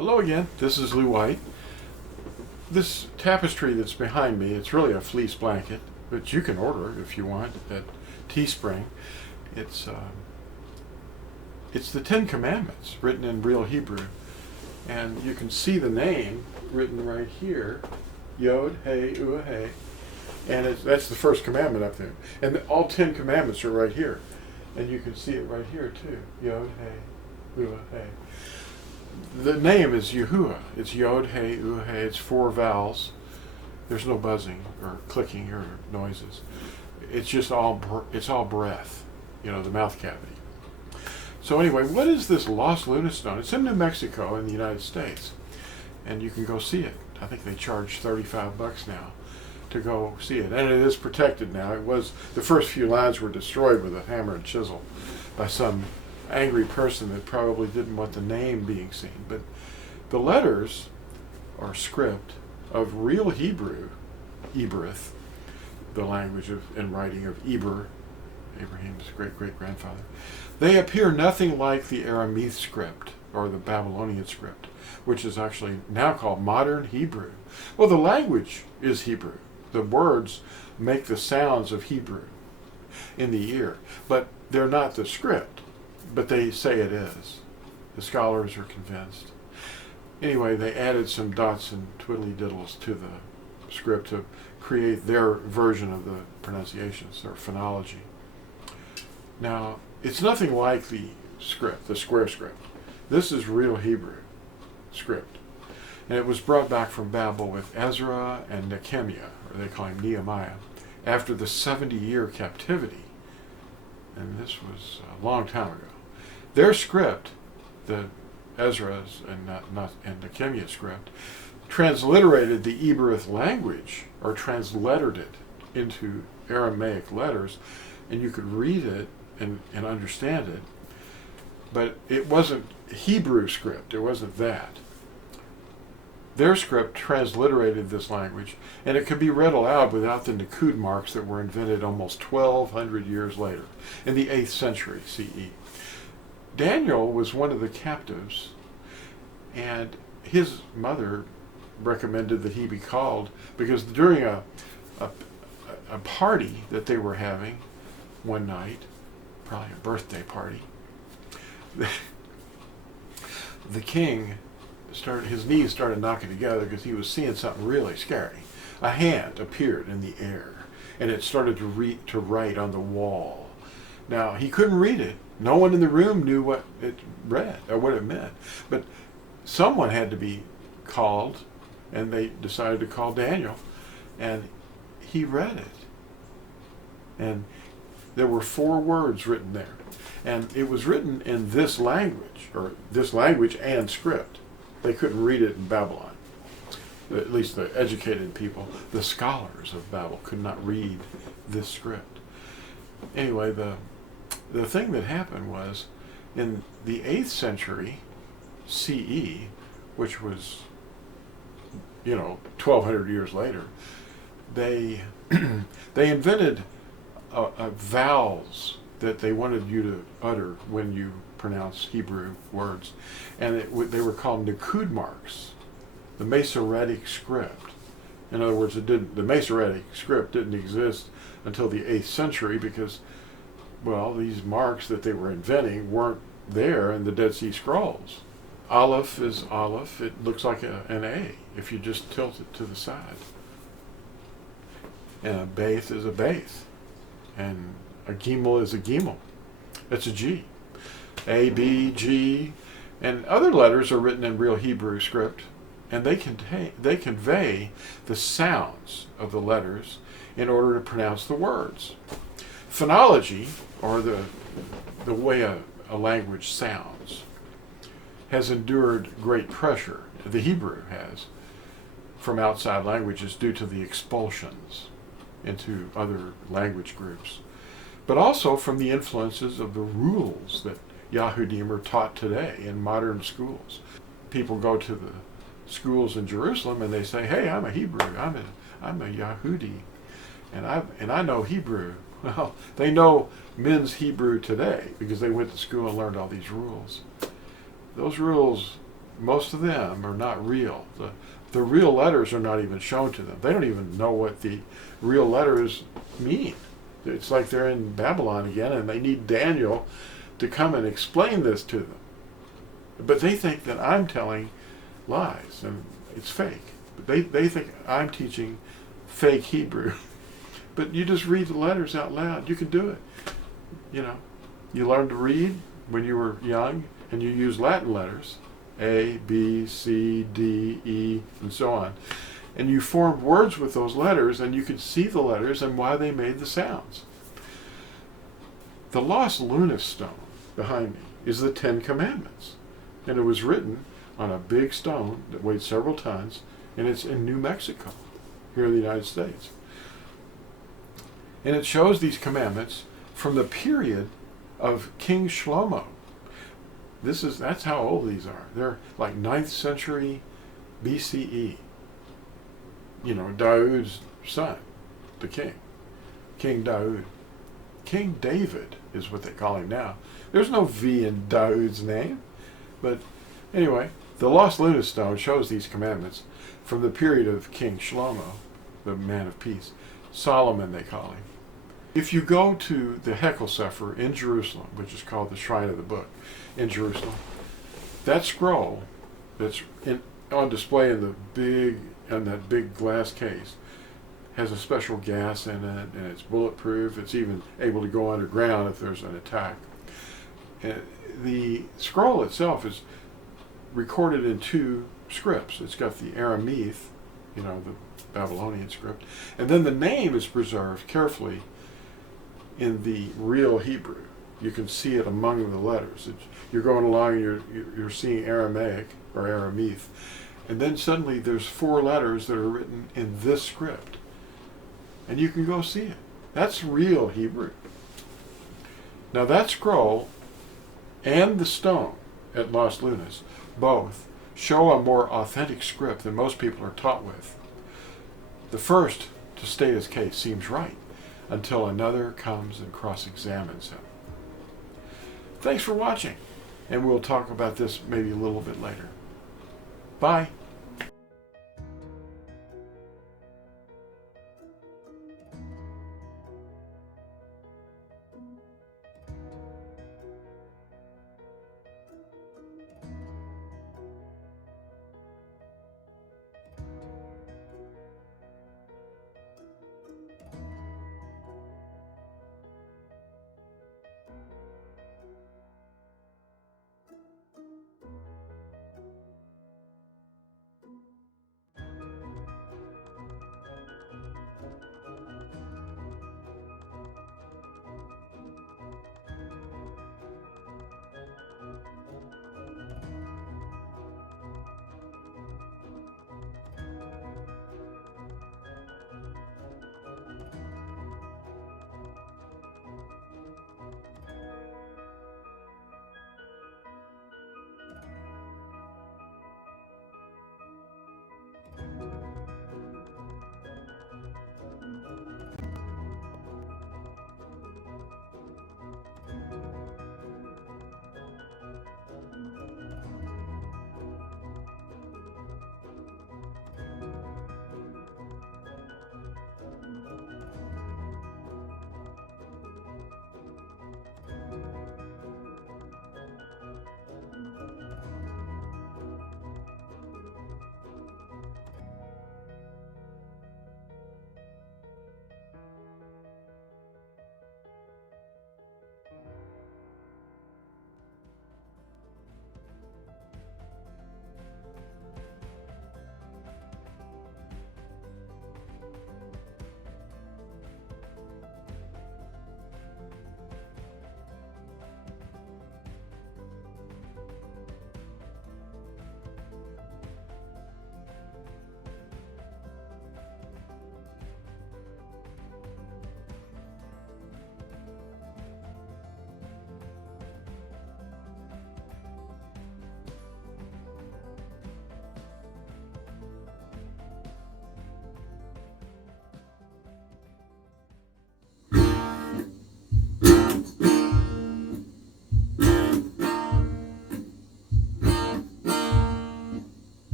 Hello again, this is Lew White. This tapestry that's behind me, it's really a fleece blanket, but you can order it if you want at Teespring. It's the Ten Commandments written in real Hebrew. And you can see the name written right here, Yod, Hey, Uah, Hey. And that's the first commandment up there. And all 10 commandments are right here. And you can see it right here too, Yod, Hey, Uah, Hey. The name is Yahuah. It's Yod, Hey, Uah, Hey. It's 4 vowels. There's no buzzing or clicking or noises. It's just all breath, the mouth cavity. So anyway, what is this lost Luna stone? It's in New Mexico in the United States, and you can go see it. I think they charge $35 now to go see it, and it is protected now. It was, the first few lines were destroyed with a hammer and chisel by some angry person that probably didn't want the name being seen. But the letters are script of real Hebrew, Ebereth, the language and writing of Eber, Abraham's great-great-grandfather. They appear nothing like the Aramaic script or the Babylonian script, which is actually now called modern Hebrew. Well, the language is Hebrew. The words make the sounds of Hebrew in the ear, but they're not the script, but they say it is. The scholars are convinced. Anyway, they added some dots and twiddly diddles to the script to create their version of the pronunciations, their phonology. Now, it's nothing like the script, the square script. This is real Hebrew script. And it was brought back from Babel with Ezra and Nehemiah, or they call him Nehemiah, after the 70-year captivity. And this was a long time ago. Their script, the Ezra's and Nehemiah script, transliterated the Ebereth language, or translittered it into Aramaic letters, and you could read it and understand it, but it wasn't Hebrew script. It wasn't that. Their script transliterated this language, and it could be read aloud without the Nikud marks that were invented almost 1,200 years later, in the 8th century CE. Daniel was one of the captives, and his mother recommended that he be called because during a party that they were having one night, probably a birthday party, the king his knees started knocking together because he was seeing something really scary. A hand appeared in the air, and it started to write on the wall. Now, he couldn't read it. No one in the room knew what it read or what it meant. But someone had to be called, and they decided to call Daniel, and he read it. And there were 4 words written there. And it was written in this language, or this language and script. They couldn't read it in Babylon. At least the educated people, the scholars of Babel, could not read this script. Anyway, the thing that happened was, in the 8th century CE, which was, 1,200 years later, they invented vowels that they wanted you to utter when you pronounce Hebrew words, and they were called Nikud marks, the Masoretic script. In other words, the Masoretic script didn't exist until the 8th century because, well, these marks that they were inventing weren't there in the Dead Sea Scrolls. Aleph is Aleph. It looks like an A if you just tilt it to the side. And a Beth is a Beth. And a Gimel is a Gimel. It's a G. A, B, G, and other letters are written in real Hebrew script, and they convey the sounds of the letters in order to pronounce the words. Phonology, or the way a language sounds, has endured great pressure, the Hebrew has, from outside languages due to the expulsions into other language groups, but also from the influences of the rules that Yahudim are taught today in modern schools. People go to the schools in Jerusalem and they say, "Hey, I'm a Hebrew. I'm a Yahudi, and I know Hebrew." Well, they know men's Hebrew today because they went to school and learned all these rules. Those rules most of them are not real. The real letters are not even shown to them. They don't even know what the real letters mean. It's like they're in Babylon again, and they need Daniel to come and explain this to them. But they think that I'm telling lies, and it's fake. But they think I'm teaching fake Hebrew. But you just read the letters out loud. You can do it. You know, you learned to read when you were young, and you use Latin letters, A, B, C, D, E, and so on. And you formed words with those letters, and you could see the letters and why they made the sounds. The lost LUNAS stone behind me is the 10 Commandments. And it was written on a big stone that weighed several tons, and it's in New Mexico, here in the United States. And it shows these commandments from the period of King Shlomo. That's how old these are. They're like 9th century BCE. You know, Daud's son, the king. King Daud. King David is what they call him now. There's no V in Daud's name. But anyway, the lost LUNAS stone shows these commandments from the period of King Shlomo, the man of peace. Solomon, they call him. If you go to the Hekel Sefer in Jerusalem, which is called the Shrine of the Book in Jerusalem, that scroll that's on display in that big glass case has a special gas in it, and it's bulletproof. It's even able to go underground if there's an attack. And the scroll itself is recorded in 2 scripts. It's got the Aramaic, you know, the Babylonian script, and then the name is preserved carefully in the real Hebrew. You can see it among the letters. You're going along and you're seeing Aramaic or Aramaic, and then suddenly there's 4 letters that are written in this script, and you can go see it. That's real Hebrew. Now that scroll and the stone at Lost LUNAS both show a more authentic script than most people are taught with. The first to state his case seems right until another comes and cross-examines him. Thanks for watching, and we'll talk about this maybe a little bit later. Bye.